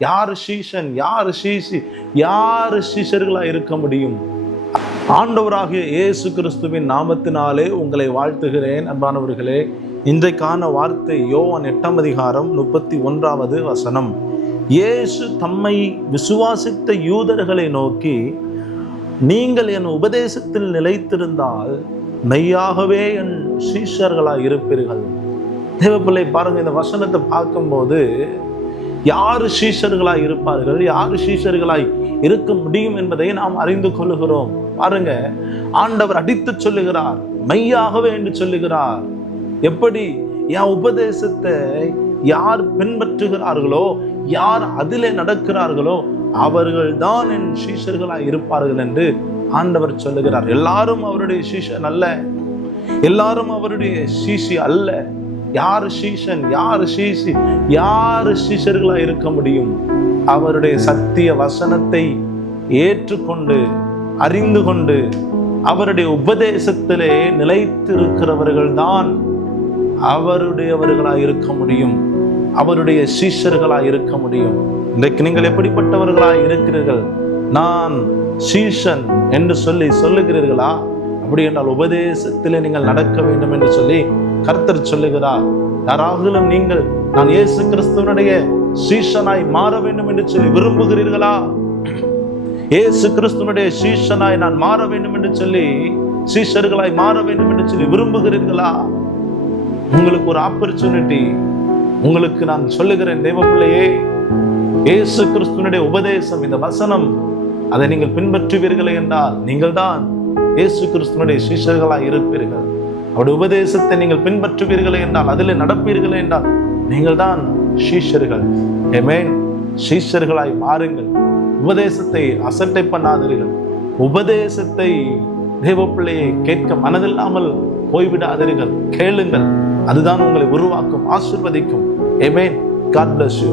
யார் சீசன் யார் சீசி யார் சீசர்களாக இருக்க முடியும்? ஆண்டவராகிய இயேசு கிறிஸ்துவின் நாமத்தினாலே உங்களை வாழ்த்துகிறேன். அன்பானவர்களே இன்றைக்கான வார்த்தை யோவான் எட்டாம் அதிகாரம் முப்பத்தி ஒன்றாவது வசனம். இயேசு தம்மை விசுவாசித்த யூதர்களை நோக்கி நீங்கள் என் உபதேசத்தில் நிலைத்திருந்தால் மெய்யாகவே என் சீஷர்களாக இருப்பீர்கள் தேவப்பிள்ளை பாருங்கள் இந்த வசனத்தை பார்க்கும்போது யார் சீஷர்களாய் இருப்பார்கள்? யார் சீஷர்களாய் இருக்க முடியும் என்பதை நாம் அறிந்து கொள்ளுகிறோம் பாருங்க ஆண்டவர் அடித்து சொல்லுகிறார் மெய்யாகவே என்று சொல்லுகிறார். எப்படி? என் உபதேசத்தை யார் பின்பற்றுகிறார்களோ யார் அதிலே நடக்கிறார்களோ அவர்கள் தான் என் சீஷர்களாய் இருப்பார்கள் என்று ஆண்டவர் சொல்லுகிறார். எல்லாரும் அவருடைய சீஷன் அல்ல எல்லாரும் அவருடைய சீசி அல்ல. யார் சீஷன்? யார் சீசி யார் சீஷர்களா இருக்க முடியும்? அவருடைய சத்திய வசனத்தை ஏற்றுக்கொண்டு அறிந்து கொண்டு அவருடைய உபதேசத்திலே நிலைத்திருக்கிறவர்கள் தான் அவருடையவர்களாய் இருக்க முடியும். அவருடைய சீஷர்களாக இருக்க முடியும். இன்றைக்கு நீங்கள் எப்படிப்பட்டவர்களாய் இருக்கிறீர்கள்? நான் சீஷன் என்று சொல்லி சொல்லுகிறீர்களா? அப்படி என்றால் உபதேசத்திலே நீங்கள் நடக்க வேண்டும் என்று சொல்லி கர்த்தர் சொல்லுகிறார் யாராகிலும் நீங்கள் நான் இயேசு கிறிஸ்துவனுடைய சீஷனாய் மாற வேண்டும் என்று சொல்லி விரும்புகிறீர்களா? இயேசு கிறிஸ்துவனுடைய சீஷனாய் நான் மாற வேண்டும் என்று சொல்லி சீஷர்களாய் மாற வேண்டும் என்று சொல்லி விரும்புகிறீர்களா? உங்களுக்கு ஒரு ஆப்பர்ச்சுனிட்டி உங்களுக்கு நான் சொல்லுகிறேன் தேவ பிள்ளையே இயேசு கிறிஸ்துவனுடைய உபதேசம் இந்த வசனம் அதை நீங்கள் பின்பற்றுவீர்களே என்றால் நீங்கள் தான் இயேசு கிறிஸ்துவனுடைய சீஷர்களாய் இருப்பீர்கள். அவருடைய உபதேசத்தை நீங்கள் பின்பற்றுவீர்களே என்றால் அதில் நடப்பீர்களே என்றால் நீங்கள் தான் சீஷர்கள். ஏமேன் சீஷர்களாய் மாறுங்கள். உபதேசத்தை அசட்டை பண்ணாதீர்கள். உபதேசத்தை தேவ பிள்ளையை கேட்க மனதில்லாமல் போய்விடாதீர்கள். கேளுங்கள். அதுதான் உங்களை உருவாக்கும் ஆசிர்வதிக்கும். Amen God bless you